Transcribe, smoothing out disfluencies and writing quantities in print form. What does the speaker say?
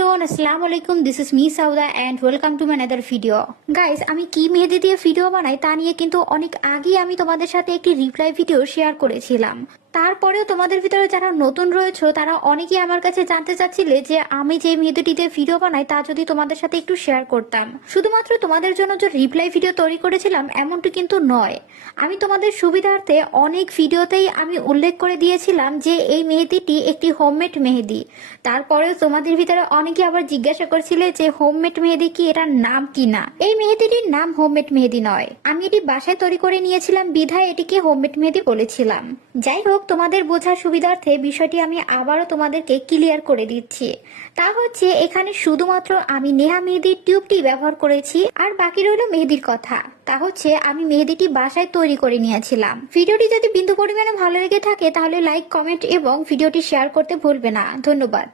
everyone, assalamu alaikum. This is me Sauda and welcome to my another video. Guys, আমি কি মেহেদি দিয়ে video বানাই তা নিয়ে কিন্তু অনেক আগেই আমি তোমাদের সাথে একটি রিপ্লাই ভিডিও শেয়ার করেছিলাম। তারপরেও তোমাদের ভিতরে যারা নতুন রয়েছে তারা অনেকেই আমার কাছে জানতে চাচ্ছিলে যে আমি যে মেহেদিটিতে ভিডিও বানাই তা যদি তোমাদের সাথে একটু শেয়ার করতাম। শুধুমাত্র তোমাদের জন্য যে রিপ্লাই ভিডিও তৈরি করেছিলাম এমনটি কিন্তু নয়, আমি তোমাদের সুবিধার্থে অনেক ভিডিওতেই আমি উল্লেখ করে দিয়েছিলাম যে এই মেহেদিটি একটি হোমমেড মেহেদি। তারপরেও তোমাদের ভিতরে অনেকে আবার জিজ্ঞাসা করছিলে যে হোমমেড মেহেদি কি, এটার নাম কি না। এই মেহেদিটির নাম হোমমেড মেহেদি নয়, আমি এটি বাসায় তৈরি করে নিয়েছিলাম বিধায় এটিকে হোমমেড মেহেদি বলেছিলাম। যাই হোক, তোমাদের বোঝার সুবিধার্থে বিষয়টি আমি আবারও তোমাদেরকে ক্লিয়ার করে দিচ্ছি। তা হচ্ছে এখানে শুধুমাত্র আমি নেহা মেহেদির টিউবটি ব্যবহার করেছি, আর বাকি রইল মেহেদির কথা। তা হচ্ছে আমি মেহেদিটি বাসায় তৈরি করে নিয়েছিলাম। ভিডিওটি যদি বিন্দু পরিমাণে ভালো লেগে থাকে তাহলে লাইক, কমেন্ট এবং ভিডিওটি শেয়ার করতে ভুলবে না। ধন্যবাদ।